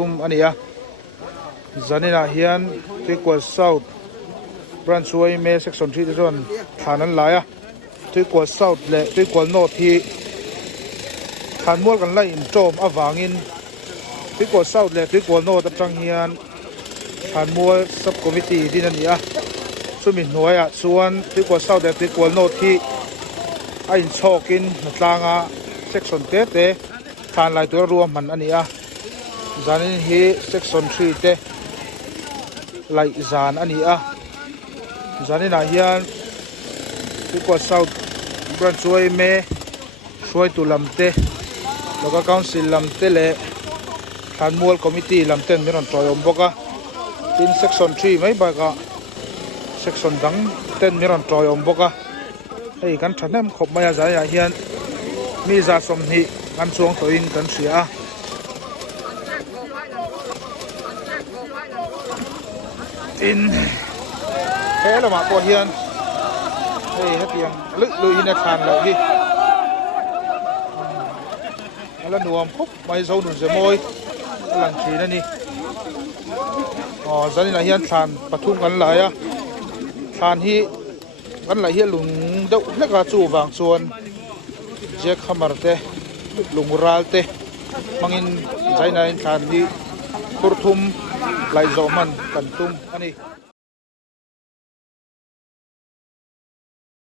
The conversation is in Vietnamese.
pathum ania zanina hian Tuikua South branch way me section 3 zone thanan laia Tuikua South le Tuikua North hi than mual kan lai in tom awangin Tuikua South le Tuikua North atang hian than mual sub committee din ania sumi hnuaia chuan Tuikua South le Tuikua North hi a in chokin natlanga section te than lai tur ruam man ania zanin hi section 3 te lai zan ania zanina hian Tuikua South branch way me suai tu lamte local council lamte le than mual committee lamte miron toyom boka tin section 3 mai ba ka section dang ten miron toyom boka hei kan thanem khop maya za hian mi za som hi kan chuang toin kan sia in hello ma ko hian hei hetiang lui in a than lo hi ala nuam khop mai zo nu zemoi lang thi na ni zani na hian than pathum kan la ya than hi kan la hi lung deuh hleka chu wang chuan je khamar te lung ral te mangin zaina in than hi kurthum lai zo man kan tum ani